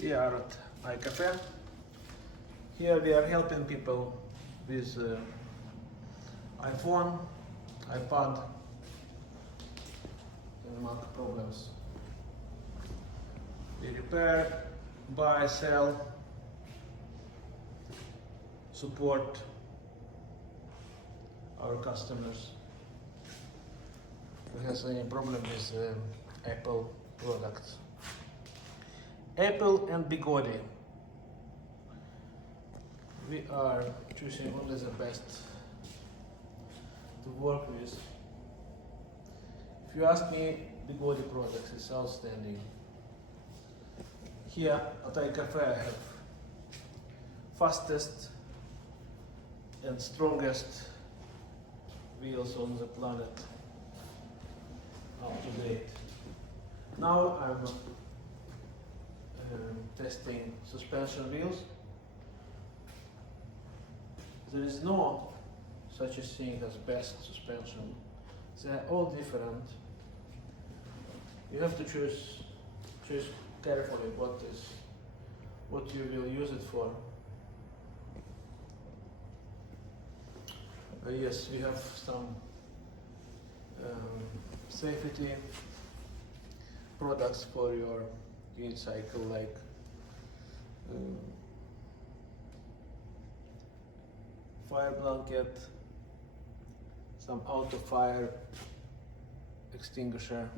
We are at iCafe. Here we are helping people with iPhone, iPad, and Mac problems. We repair, buy, sell, support our customers who has any problem with Apple products. Apple and Begode. We are choosing only the best to work with. If you ask me, Begode products is outstanding. Here at iCafe I have fastest and strongest wheels on the planet up to date. Now I'm testing suspension wheels. There is no such a thing as best suspension. They are all different. You have to choose carefully what you will use it for. Yes, we have some safety products for your unicycle, like fire blanket, some auto fire extinguisher,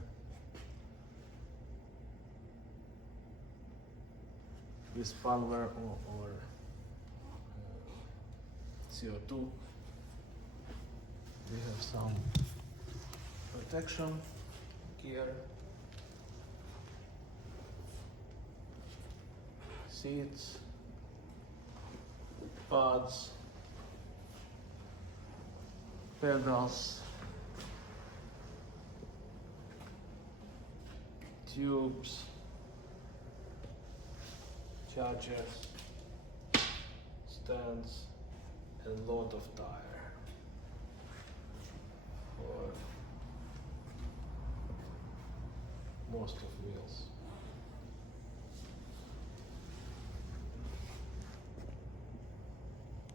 with power or CO2. We have some protection gear, seats, pads, pedals, tubes, chargers, stands, and a lot of tire for most of wheels.